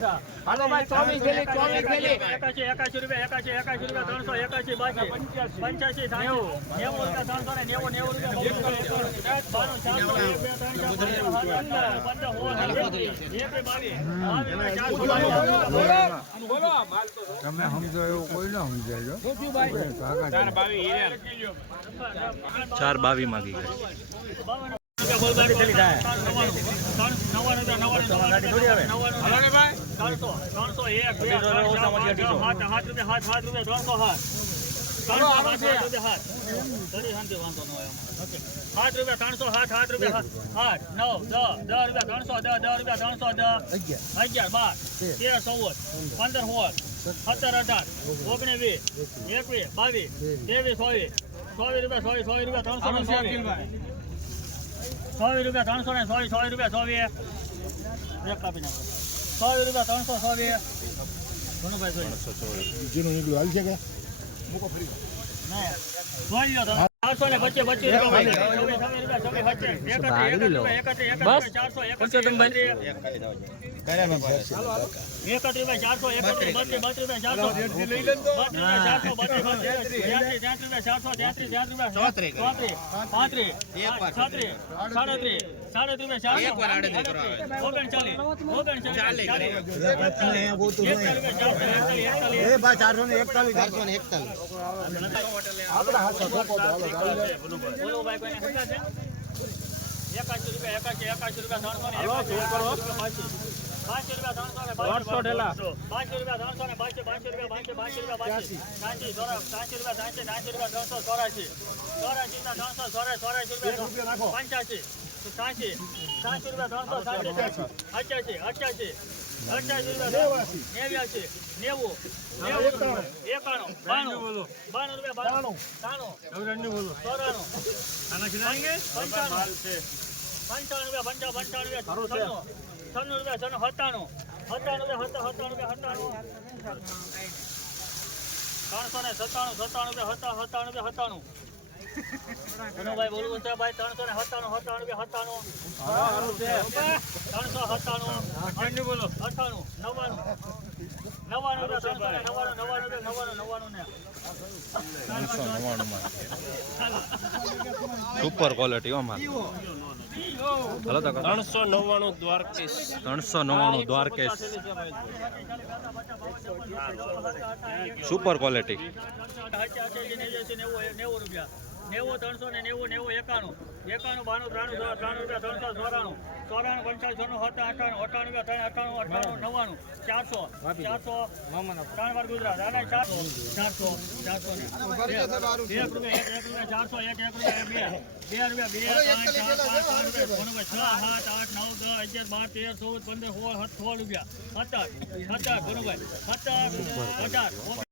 હાલો ભાઈ ચોવીસ ચોવીસ રૂપિયા એકાશી એકાશી રૂપિયા ત્રણસો એકાશી બાકી પંચ્યાસી નેવું નેવું રૂપિયા ત્રણસો ને નેવું નેવું રૂપિયા ત્રણ ચાર પાંચ છ સાત આઠ નવ પંદર સોળ એક બે બાવીસ બાવીસ ચારસો ત્રણસો એક ના સમજાય ચાર બાવી માગી ત્રણસો સાત રૂપિયા ત્રણસો સાત સાત રૂપિયા આઠ નવ દસ દસ રૂપિયા ત્રણસો દસ દસ રૂપિયા ત્રણસો દસ. અગિયાર. બાર તેર. ચૌદ પંદર સોળ સત્તર અઢાર ઓગણીસ વીસ એકવીસ બાવીસ ત્રેવીસ ચોવીસ. ચોવીસ રૂપિયા ચોવીસ ચોવીસ રૂપિયા ત્રણસો ને ચોવીસ રૂપિયા ત્રણસો ને ચોવીસ ચોવીસ રૂપિયા ચોવીસ. એક કાપી નાખો. ચોવીસ રૂપિયા ત્રણસો ઘણુભાઈ ચોવીસ જેનું નીકળ્યું હાલ છે કે. ચારસો ને એકતાલીસ ચારસો ને એકતાલીસ. ચારસો ને છે? એકાશી રૂપિયા ત્રણસો ને એકાશી, એકાશી રૂપિયા બાસી. બાસી રૂપિયા ને બાસી. બાસી રૂપિયા ને બાસી, બાસી રૂપિયા ત્રણસો ચોરાશી. ચોરાશી રૂપિયા ત્રણસો, ચોરા- ચોરાશી રૂપિયા પંચ્યાસી. સાંસી, સાંસી રૂપિયા ત્રણસો, સાંસી. અઠ્યાસી, અઠ્યાસી. પંચાણું, પંચાણું પંચાણું છન્નું રૂપિયા છન્નું સત્તાણું સત્તાણું રૂપિયા સત્તા રૂપિયા સત્તાણું ત્રણસો ને સત્તાણું સત્તાણું રૂપિયા સત્તા સત્તાણું રૂપિયા સત્તાણું ભાઈ બોલવું છે ભાઈ ત્રણસો ને સત્તાણું સત્તાણું રૂપિયા સત્તાણું. ત્રણસો સત્તાણું. બોલો. અઠાણું નવ્વાણું. નવ્વાણું ત્રણસો નવ્વાણું નવ્વાણું નવ્વાણું નવ્વાણું ને. ત્રણસો નવ્વાણું સુપર ક્વોલિટી હો હલો તો ત્રણસો નવ્વાણું દ્વારકેશ. ત્રણસો નવ્વાણું દ્વારકેશ. સુપર ક્વોલિટી નેવું રૂપિયા નેવું ત્રણસો ને નેવું નેવું એકાણું. એકાણું બાણું ત્રાણું ત્રણ રૂપિયા ત્રણસો ચોરાણું. ચોરાણું પંચાણું છન્નું સત્તા અઠાણું અઠાણું રૂપિયા ત્રણ અઠાણું અઠાણું નવ્વાણું. ચારસો. ચારસો. ત્રણ વાર ગુજરાત. દાદા ચારસો. ચારસો ચારસો ને. એક રૂપિયા એક એક રૂપિયા ચારસો એક એક રૂપિયા બે. બે રૂપિયા બે ત્રણ ચાર પાંચ રૂપિયા. છ સાત આઠ નવ દસ અગિયાર બાર તેર ચૌદ પંદર સોળ સત્તર રૂપિયા. સત્તર. સત્તર ઘણું ભાઈ સત્તર અઢાર